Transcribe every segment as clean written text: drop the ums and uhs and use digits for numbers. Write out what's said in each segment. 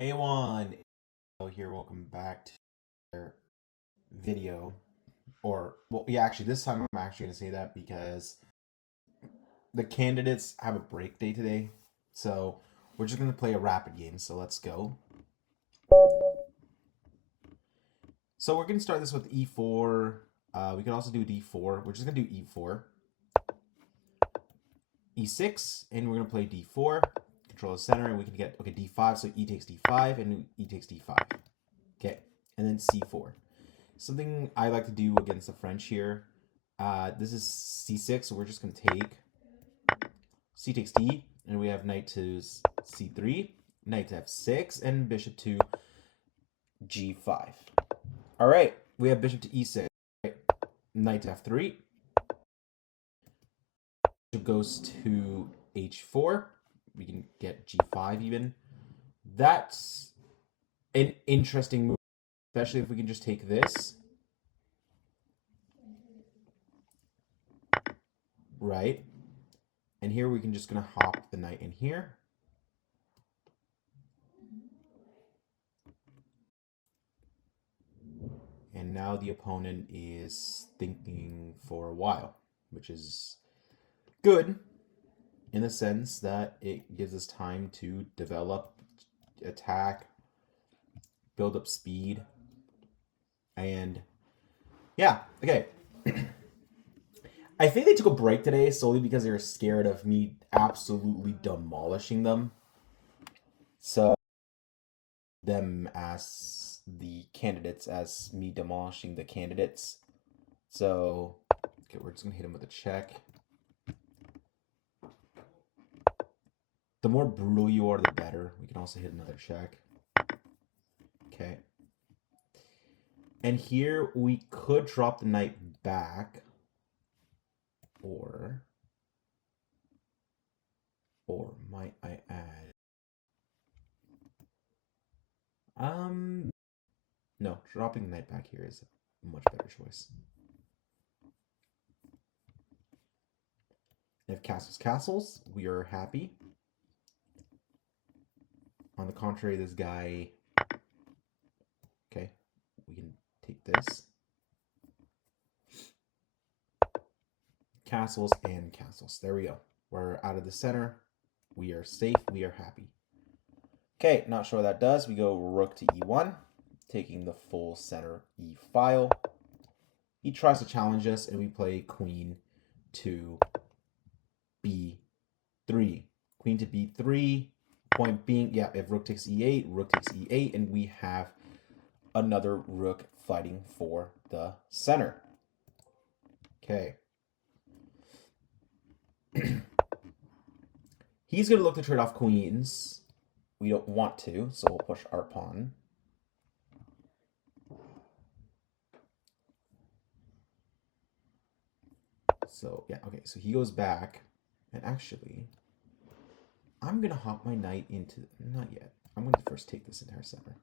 Hey Juan, here. Welcome back to our video. Well, yeah, actually, this time I'm actually going to say that because the candidates have a break day today. So we're just going to play a rapid game. So let's go. So we're going to start this with e4. We can also do d4. We're just going to do e4, e6, and we're going to play d4. Control the center, and we can get d5. So e takes d5, and e takes d5. Okay, and then c4. Something I like to do against the French here. This is c6, so we're just going to take c takes d, and we have knight to c3, knight to f6, and bishop to g5. All right, we have bishop to e6, right? Knight to f3, bishop goes to h4. We can get g5 even. That's an interesting move, especially if we can just take this, right? And here we can just gonna hop the knight in here. And now the opponent is thinking for a while, which is good in the sense that it gives us time to develop, attack, build up speed, and yeah, okay. I think they took a break today solely because they were scared of me absolutely demolishing them. So them as the candidates as me demolishing the candidates. So okay, we're just gonna hit him with a check. The more brutal you are, the better. We can also hit another check. Okay. And here we could drop the knight back, or might I add? No, dropping the knight back here is a much better choice. If castles, we are happy. On the contrary, this guy. Okay, we can take this. Castles and castles. There we go. We're out of the center. We are safe. We are happy. Okay, not sure what that does. We go rook to e1, taking the full center e file. He tries to challenge us, and we play queen to b3. Queen to b3. Point being, yeah, if rook takes e8, rook takes e8, and we have another rook fighting for the center. Okay. He's going to look to trade off queens. We don't want to, so we'll push our pawn. So, yeah, okay, so he goes back. And actually, I'm going to hop my knight into... Not yet. I'm going to first take this entire center.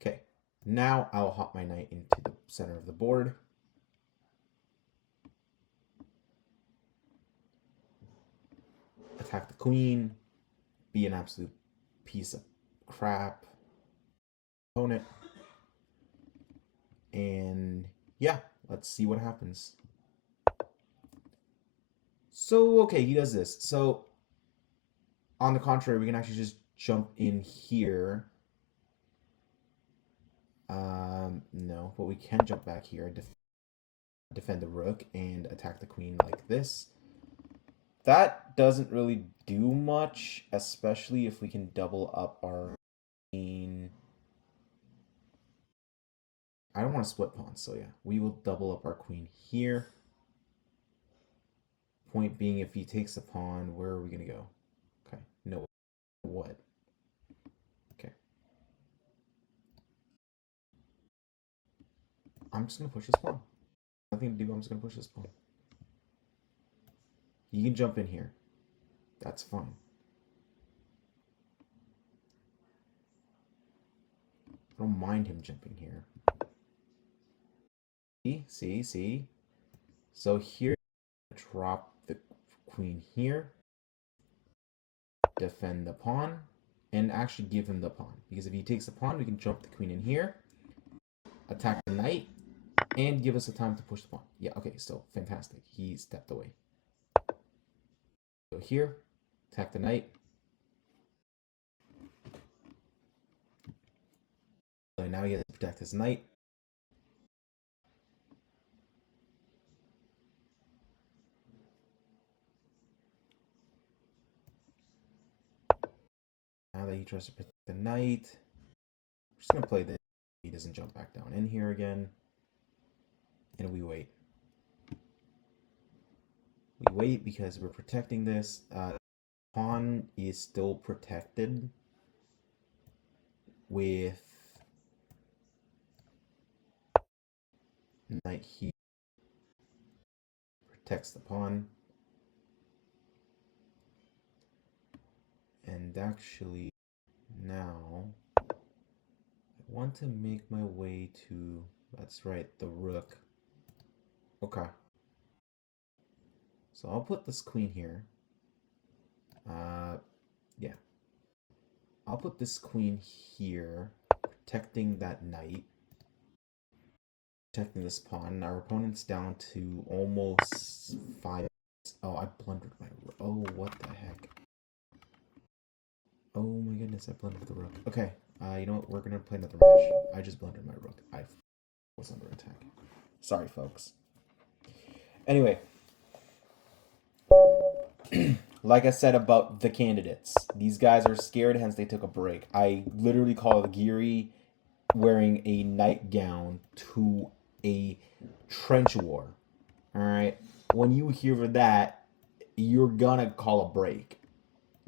Okay, now I'll hop my knight into the center of the board. Attack the queen. Be an absolute piece of crap. Opponent. And yeah, let's see what happens. So, okay, he does this. So, on the contrary, we can actually just jump in here. No, but we can jump back here, defend the rook, and attack the queen like this. That doesn't really do much, especially if we can double up our queen. I don't want to split pawns, so yeah, we will double up our queen here. Point being, if he takes a pawn, where are we going to go? Okay, no, what? Okay. I'm just going to push this pawn. Nothing to do, I'm just going to push this pawn. You can jump in here. That's fine. I don't mind him jumping here. See? So here, drop the queen here. defend the pawn and actually give him the pawn. Because if he takes the pawn, we can jump the queen in here, attack the knight, and give us a time to push the pawn. Yeah, okay, so fantastic. He stepped away. Go here, attack the knight. So now he has to protect his knight. Now that he tries to protect the knight, we're just going to play this. He doesn't jump back down in here again. And we wait. We wait because we're protecting this. Pawn is still protected with knight here. Protects the pawn. And actually, now I want to make my way to, that's right, the rook. Okay. So I'll put this queen here. Yeah. I'll put this queen here, protecting that knight. Protecting this pawn. Our opponent's down to almost 5. Oh, I blundered my rook. Oh, what the heck. Oh my goodness, I blundered the rook. Okay, you know what? We're going to play another match. I just blundered my rook. I was under attack. Sorry, folks. Anyway. Like I said about the candidates, these guys are scared, hence they took a break. I literally call it Geary wearing a nightgown to a trench war. Alright? When you hear that, you're gonna call a break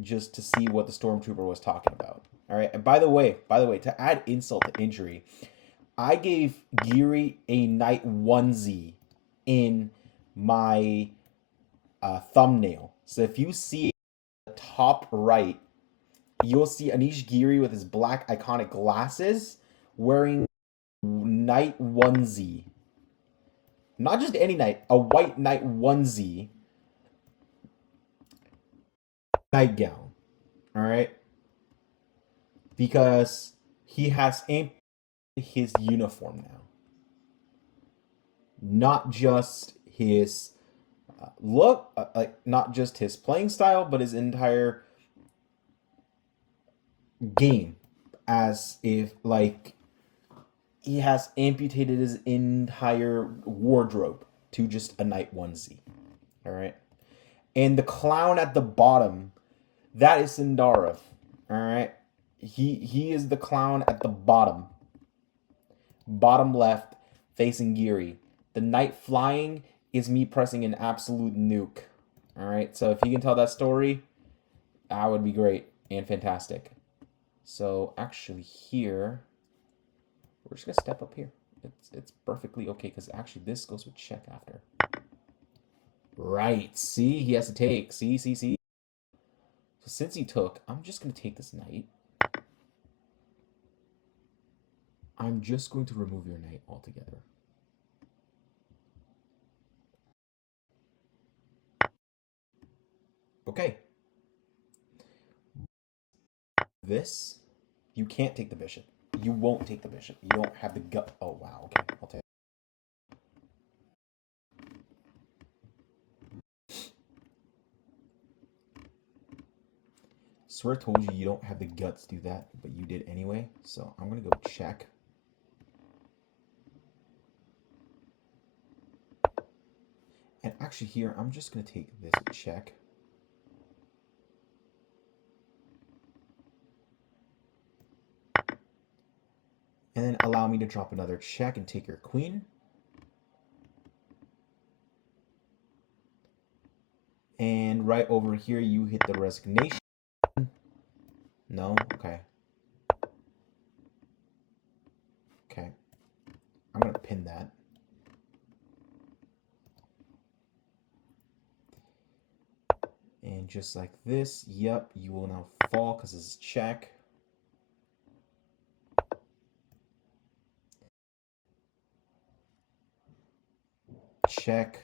just to see what the stormtrooper was talking about. Alright? And by the way, to add insult to injury, I gave Geary a knight onesie in my thumbnail. So if you see the top right, you'll see Anish Giri with his black iconic glasses wearing knight onesie. Not just any knight, a white knight onesie nightgown. Alright? Because he has aimed his uniform now. Not just his look, like not just his playing style, but his entire game, as if like he has amputated his entire wardrobe to just a knight onesie. All right, and the clown at the bottom, that is Sindarov. All right, he is the clown at the bottom left, facing Geary. The knight flying is me pressing an absolute nuke. All right, so if you can tell that story, that would be great and fantastic. So actually here, we're just gonna step up here. It's perfectly okay because actually this goes with check after. Right, see, he has to take. See. So since he took, I'm just gonna take this knight. I'm just going to remove your knight altogether. Okay. This, you can't take the bishop. You won't take the bishop. You don't have the gut. Oh, wow. Okay, I'll take it. Swear told you don't have the guts to do that, but you did anyway. So I'm going to go check. And actually here, I'm just going to take this check. And then allow me to drop another check and take your queen. And right over here, you hit the resignation. No? Okay. Okay. I'm going to pin that. And just like this, yep, you will now fall because this is check. Check.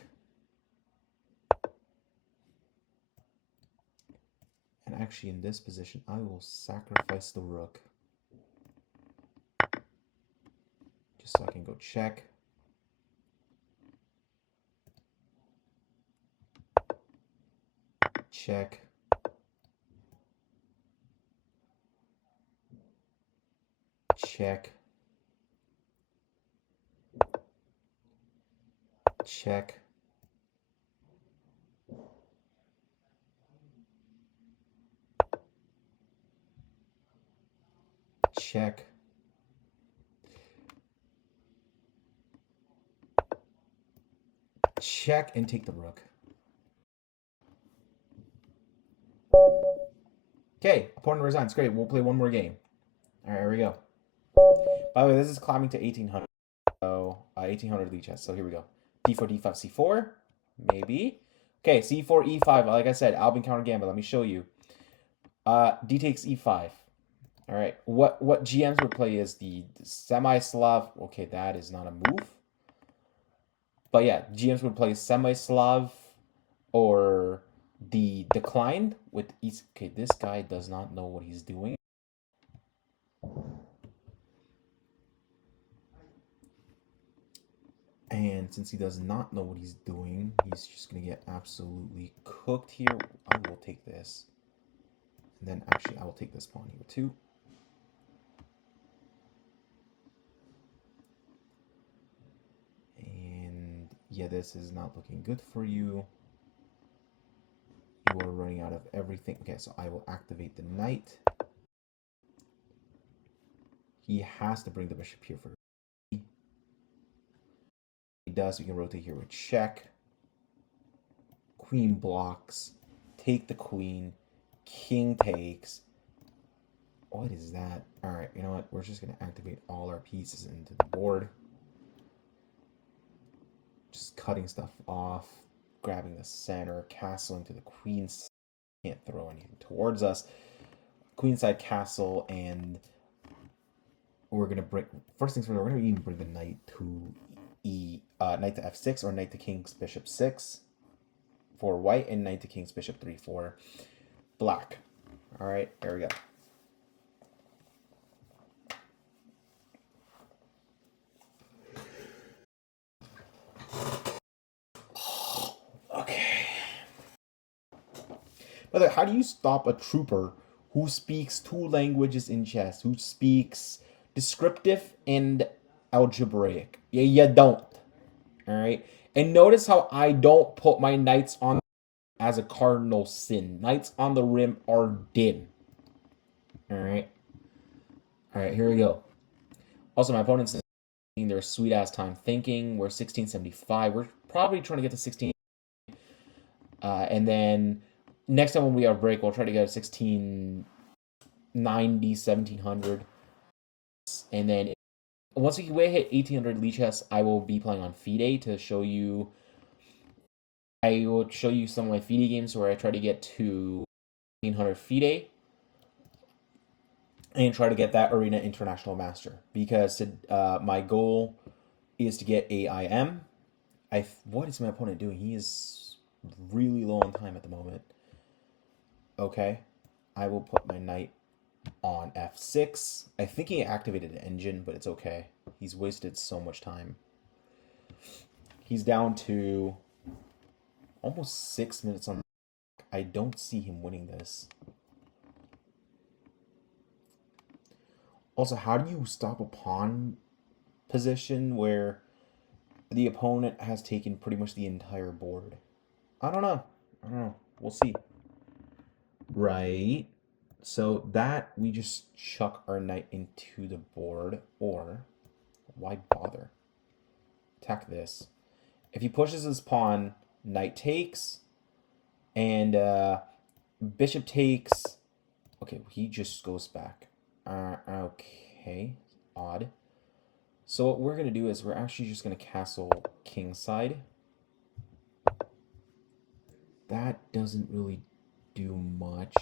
And actually in this position, I will sacrifice the rook. Just so I can go check. Check. Check. Check. Check. Check and take the rook. Okay, opponent resigns. Great, we'll play one more game. All right, here we go. By the way, this is climbing to 1800. So 1800 Lichess. So here we go. D4, D5, C4. Maybe. Okay, C4, E5. Like I said, Albin counter gambit. Let me show you. D takes E5. All right. What GMs would play is the semi-Slav. Okay, that is not a move. But yeah, GMs would play semi-Slav or the declined with East. Okay, this guy does not know what he's doing. And since he does not know what he's doing, he's just going to get absolutely cooked here. I will take this. And then actually, I will take this pawn here too. And yeah, this is not looking good for you. You are running out of everything. Okay, so I will activate the knight. He has to bring the bishop here for he does. We can rotate here with check. Queen blocks. Take the queen. King takes. What is that? All right, you know what? We're just going to activate all our pieces into the board. Just cutting stuff off. Grabbing the center. Castling to the queen. Can't throw anything towards us. Queenside castle, and we're going to bring... First things first, we're going to even bring the knight to knight to f6 or knight to king's bishop 6 for white, and knight to king's bishop 3 for black. All right, there we go. Okay. By the way, how do you stop a trooper who speaks 2 languages in chess, who speaks descriptive and algebraic? Yeah, you don't. All right. And notice how I don't put my knights on as a cardinal sin. Knights on the rim are din. All right. All right, here we go. Also, my opponent's taking their sweet ass time thinking. We're 1675. We're probably trying to get to 16. And then next time when we have break, we'll try to get to 1690, 1700. And then once we hit 1800 Lichess, I will be playing on FIDE to show you. I will show you some of my FIDE games where I try to get to 1800 FIDE and try to get that Arena International Master, because my goal is to get AIM. What is my opponent doing? He is really low on time at the moment. Okay, I will put my knight on f6. I think he activated an engine, but it's okay. He's wasted so much time. He's down to almost 6 minutes on. I don't see him winning this. Also, how do you stop a pawn position where the opponent has taken pretty much the entire board? I don't know. We'll see. Right. So that we just chuck our knight into the board, or why bother? Attack this. If he pushes his pawn, knight takes, and bishop takes. Okay, he just goes back. Okay, odd. So what we're going to do is we're actually just going to castle kingside. That doesn't really do much.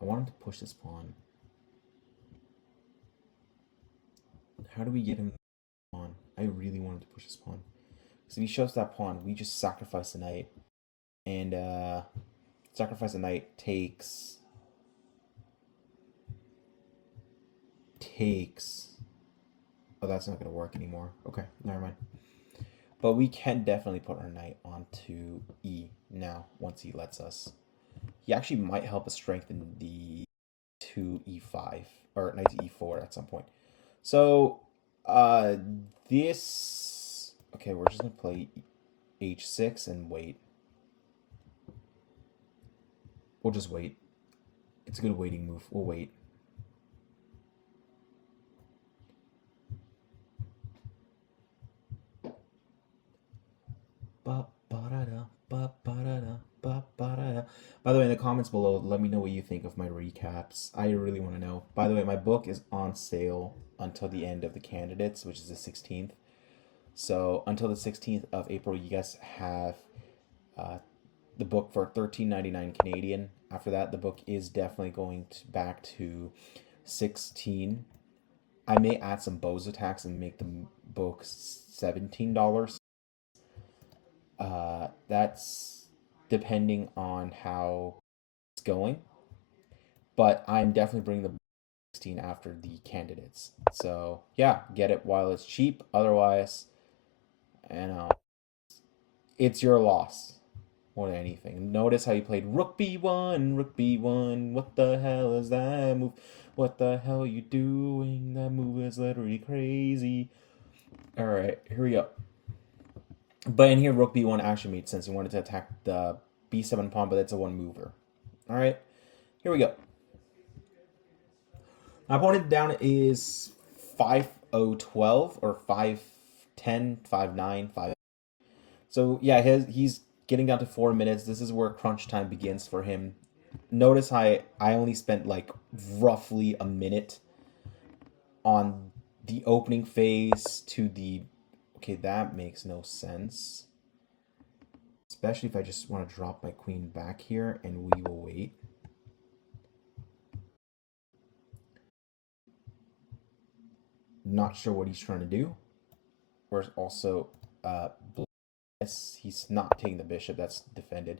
I want him to push this pawn. How do we get him on? I really want him to push this pawn. So if he shows that pawn, we just sacrifice the knight. And sacrifice the knight takes takes... Oh, that's not going to work anymore. Okay, never mind. But we can definitely put our knight onto E now, once he lets us. He actually might help us strengthen the to E5, or knight to E4 at some point. So, this... Okay, we're just going to play H6 and wait. We'll just wait. It's a good waiting move. We'll wait. By the way, in the comments below, let me know what you think of my recaps. I really want to know. By the way, my book is on sale until the end of the candidates, which is the 16th. So until the 16th of April, you guys have the book for $13.99 Canadian. After that, the book is definitely going back to $16. I may add some bows attacks and make the book $17. That's depending on how it's going. But I'm definitely bringing the 16 after the candidates. So yeah, get it while it's cheap. Otherwise, you know, it's your loss more than anything. Notice how you played rook b1, rook b1. What the hell is that move? What the hell are you doing? That move is literally crazy. All right, here we go. But in here, rook b1 actually made sense. He wanted to attack the b7 pawn, but that's a one mover. All right, here we go. My opponent down is 5-0-12 or 5-10, 5-9, 5. So yeah, he's getting down to 4 minutes. This is where crunch time begins for him. Notice I only spent like roughly a minute on the opening phase to the... Okay, that makes no sense. Especially if I just want to drop my queen back here and we will wait. Not sure what he's trying to do. Where's also Blitz. He's not taking the bishop. That's defended.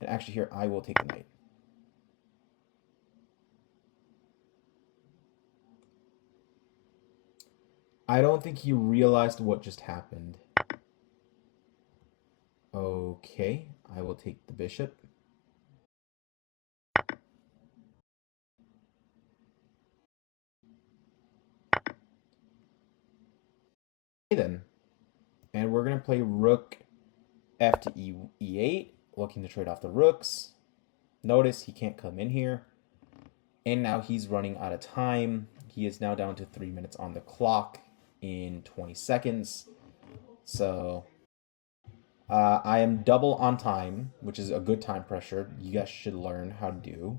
And actually here, I will take the knight. I don't think he realized what just happened. Okay, I will take the bishop. Okay, then. And we're going to play rook f to e8, looking to trade off the rooks. Notice he can't come in here. And now he's running out of time. He is now down to 3 minutes on the clock in 20 seconds. So I am double on time, which is a good time pressure. You guys should learn how to do.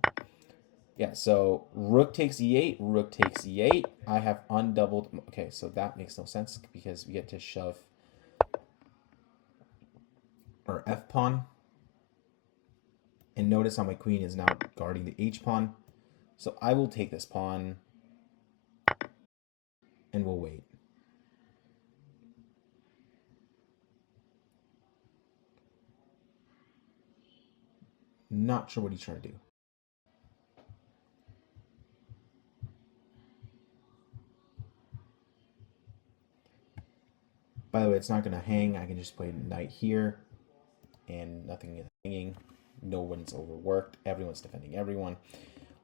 Yeah, so rook takes e8, rook takes e8. I have undoubled. Okay, so that makes no sense because we get to shove our f pawn. And notice how my queen is now guarding the h pawn. So I will take this pawn and we'll wait. Not sure what he's trying to do. By the way, it's not going to hang. I can just play knight here and nothing is hanging. No one's overworked. Everyone's defending everyone.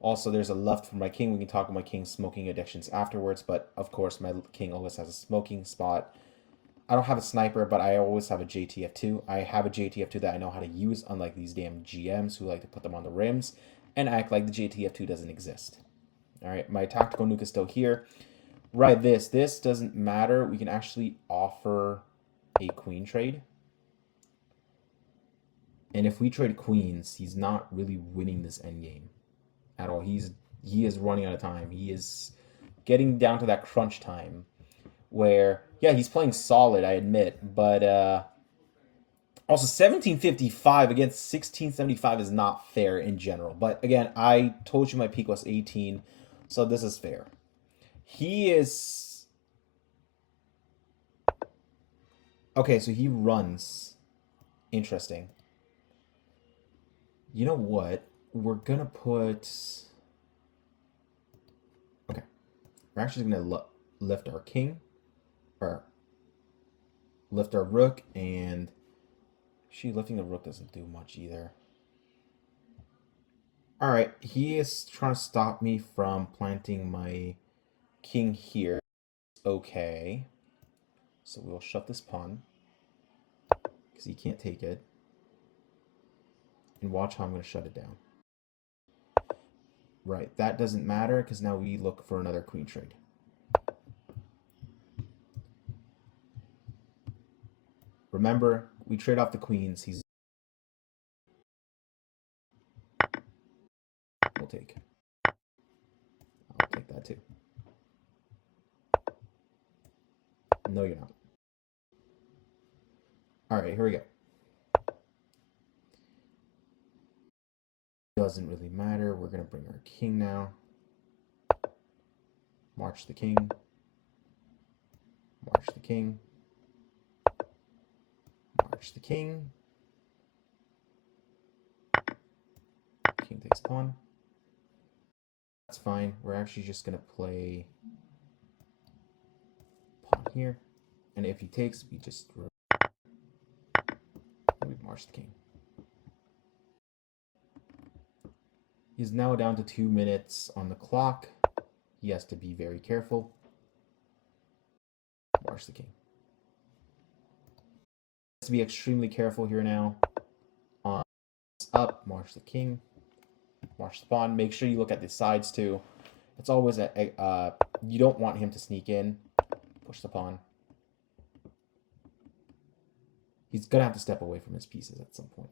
Also, there's a left for my king. We can talk about my king's smoking addictions afterwards, but of course, my king always has a smoking spot. I don't have a sniper, but I always have a JTF2. I have a JTF2 that I know how to use, unlike these damn GMs who like to put them on the rims and act like the JTF2 doesn't exist. All right, my tactical nuke is still here. Right, this doesn't matter. We can actually offer a queen trade. And if we trade queens, he's not really winning this endgame at all. He is running out of time. He is getting down to that crunch time where, yeah, he's playing solid, I admit, but also 1755 against 1675 is not fair in general. But again, I told you my peak was 18, so this is fair. He is... Okay, so he runs. Interesting. You know what? We're gonna put... Okay. We're actually going to lift our king, or lift our rook, and actually lifting the rook doesn't do much either. All right, he is trying to stop me from planting my king here. Okay, so we'll shut this pawn because he can't take it, and watch how I'm going to shut it down. Right, that doesn't matter because now we look for another queen trade. Remember, we trade off the queens. We'll take. I'll take that too. No, you're not. All right, here we go. Doesn't really matter. We're going to bring our king now. March the king. March the king. March the king. King takes pawn. That's fine. We're actually just going to play pawn here. And if he takes, we just we march the king. He's now down to 2 minutes on the clock. He has to be very careful. March the king. Has to be extremely careful here now. Up, march the king. March the pawn. Make sure you look at the sides too. It's always you don't want him to sneak in. Push the pawn. He's gonna have to step away from his pieces at some point.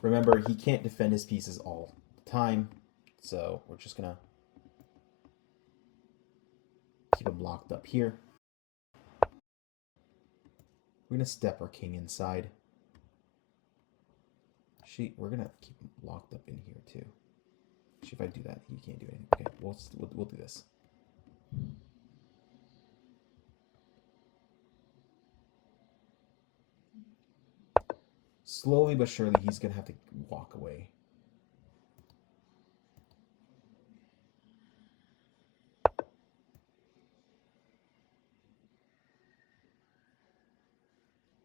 Remember, he can't defend his pieces all the time, so we're just gonna keep him locked up here. We're gonna step our king inside. We're gonna keep him locked up in here too. If I do that, he can't do anything. Okay, we'll do this. Slowly but surely, he's going to have to walk away.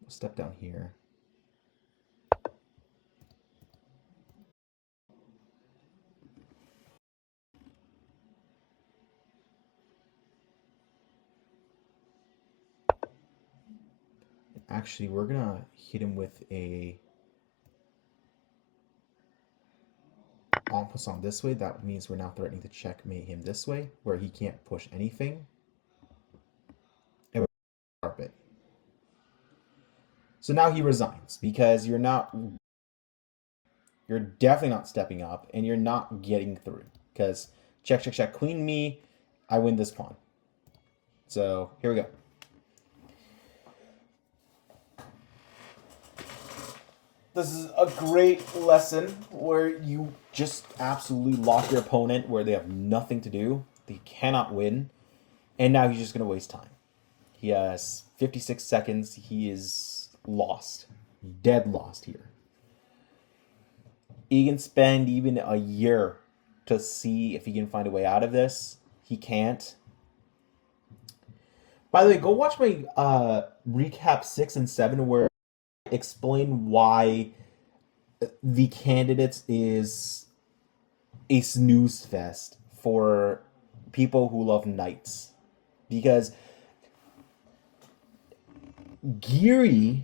We'll step down here. Actually, we're going to hit him with a en passant this way. That means we're now threatening to checkmate him this way, where he can't push anything. And we're carpet. So now he resigns because you're definitely not stepping up, and you're not getting through. Because check, check, check, queen me, I win this pawn. So here we go. This is a great lesson where you just absolutely lock your opponent where they have nothing to do. They cannot win. And now he's just going to waste time. He has 56 seconds. He is lost. Dead lost here. He can spend even a year to see if he can find a way out of this. He can't. By the way, go watch my recap 6 and 7 where explain why the Candidates is a snooze fest for people who love knights, because Geary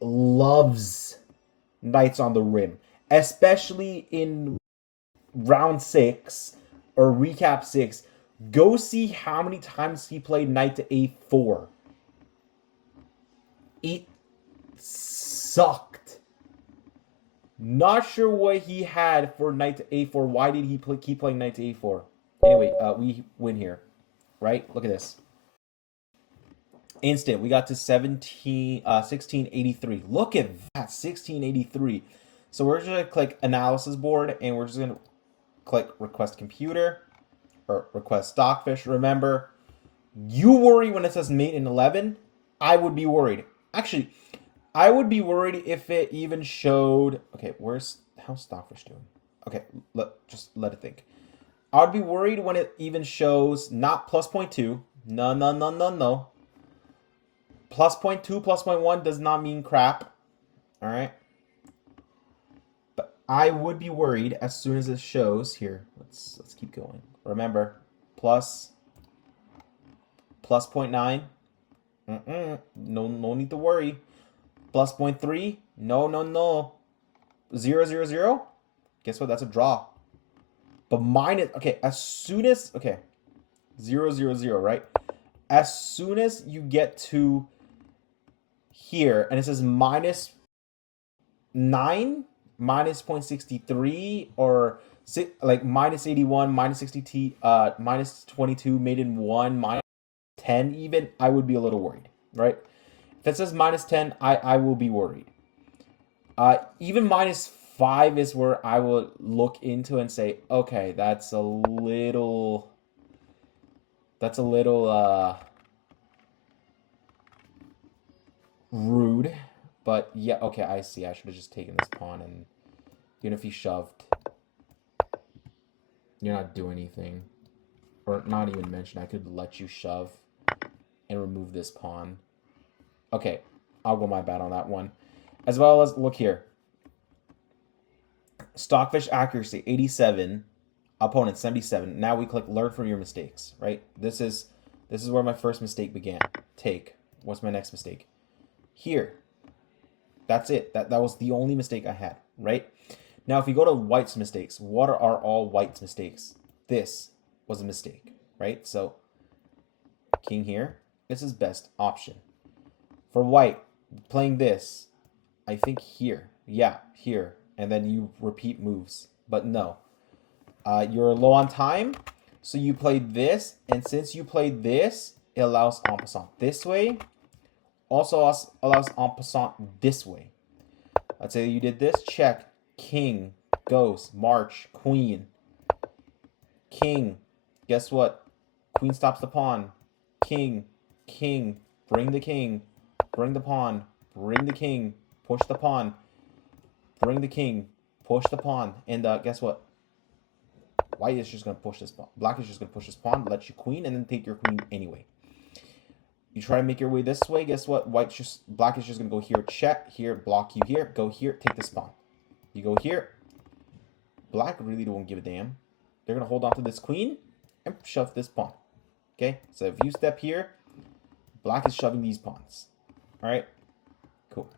loves knights on the rim, especially in round 6 or recap 6. Go see how many times he played knight to a4. It sucked. Not sure what he had for knight to a4. Why did he keep playing knight to a4? Anyway, we win here, right? Look at this. Instant. We got to 1683. Look at that, 1683. So we're just going to click analysis board, and we're just going to click request computer or request stockfish. Remember, you worry when it says mate in 11. I would be worried. Actually, I would be worried if it even showed. Okay, how's Stockfish doing? Okay, just let it think. I would be worried when it even shows not plus 0.2. No, no, no, no, no. Plus 0.2, plus 0.1 does not mean crap. All right. But I would be worried as soon as it shows here. Let's keep going. Remember, plus 0.9. No need to worry. Plus 0.3. No. 0, 0, 0. Guess what? That's a draw. But minus, okay, as soon as, okay, 0, 0, 0, right? As soon as you get to here, and it says minus 9, minus 0.63, or like minus 81, minus 60, minus 22, made in 1, minus 10 even, I would be a little worried, right? If it says minus 10, I will be worried. Even minus 5 is where I would look into and say, okay, that's a little rude. But yeah, okay, I see. I should have just taken this pawn, and even if he shoved, you're not doing anything. Or not even mention, I could let you shove and remove this pawn. Okay, I'll go my bad on that one. As well as, look here. Stockfish accuracy, 87. Opponent, 77. Now we click learn from your mistakes, right? This is where my first mistake began. Take. What's my next mistake? Here. That's it. That was the only mistake I had, right? Now, if we go to White's mistakes, what are all White's mistakes? This was a mistake, right? So, king here. This is best option. For White, playing this, I think here. Yeah, here. And then you repeat moves. But no. You're low on time, so you played this. And since you played this, it allows en passant this way. Also allows en passant this way. Let's say you did this. Check. King. Goes. March. Queen. King. Guess what? Queen stops the pawn. King. King. Bring the king. Bring the pawn. Bring the king. Push the pawn. Bring the king. Push the pawn. And guess what? White is just going to push this pawn. Black is just going to push this pawn, let you queen, and then take your queen anyway. You try to make your way this way. Guess what? Black is just going to go here, check, here, block you here, go here, take this pawn. You go here. Black really don't give a damn. They're going to hold on to this queen and shove this pawn. Okay? So if you step here, Black is shoving these pawns. All right? Cool.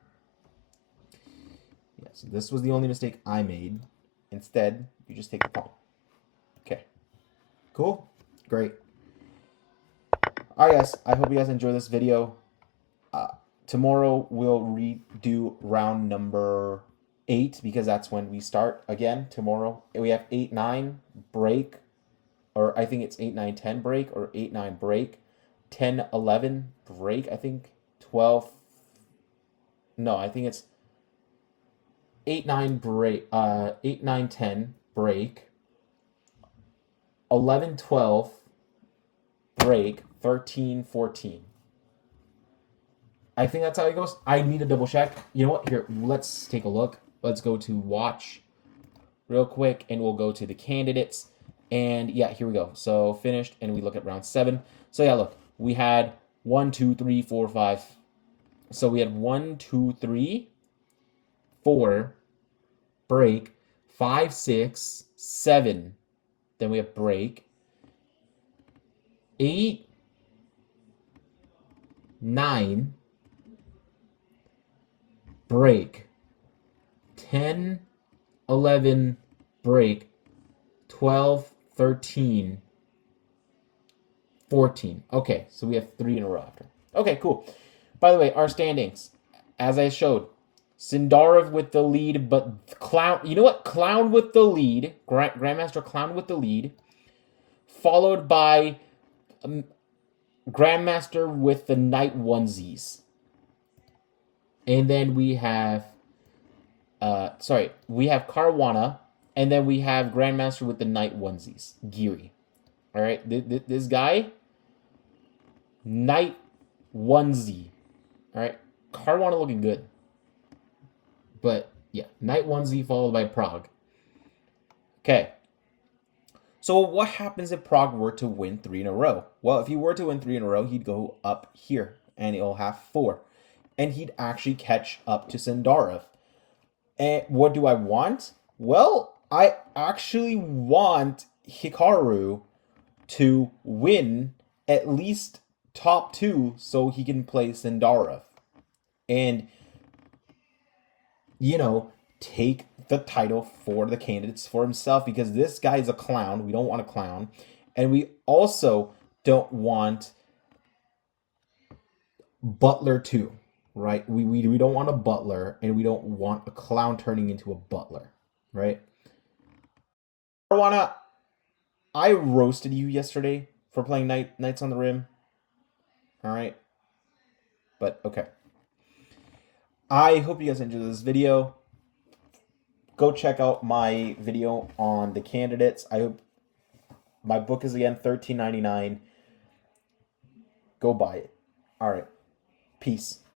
Yeah, so this was the only mistake I made. Instead, you just take the pawn. Okay. Cool? Great. Alright guys, I hope you guys enjoy this video. Tomorrow we'll redo round number 8 because that's when we start again tomorrow. We have 8, 9 break, or I think it's 8, 9, 10 break, or 8, 9 break, 10, 11 break, I think 12, no, I think it's 8, 9 break, 8, 9, 10 break, 11, 12 break, 13, 14. I think that's how it goes. I need to double check. You know what? Here, let's take a look. Let's go to watch real quick, and we'll go to the candidates. And yeah, here we go. So finished, and we look at round 7. So yeah, look, we had 1, 2, 3, 4, 5. So we had 1, 2, 3, 4, break, 5, 6, 7. Then we have break, 8, 9, break, 10, 11, break, 12, 13, 14. Okay, so we have 3 in a row after. Okay, cool. By the way, our standings, as I showed, Sindarov with the lead, but Clown, you know what? Clown with the lead, Grandmaster Clown with the lead, followed by Grandmaster with the Knight onesies. And then we have, we have Caruana, and then we have Grandmaster with the Knight onesies, Geary. All right, this guy, Knight onesie. All right, Caruana looking good. But yeah, knight 1z followed by Prague. Okay. So what happens if Prague were to win 3 in a row? Well, if he were to win 3 in a row, he'd go up here, and he'll have 4. And he'd actually catch up to Sindarov. And what do I want? Well, I actually want Hikaru to win at least top 2 so he can play Sindarov. And, you know, take the title for the candidates for himself, because this guy is a clown. We don't want a clown. And we also don't want Butler too, right? We don't want a Butler, and we don't want a clown turning into a Butler, right? Caruana, I roasted you yesterday for playing Knights on the Rim. All right. But okay. I hope you guys enjoyed this video. Go check out my video on the candidates. I hope my book is again $13.99. Go buy it. All right. Peace.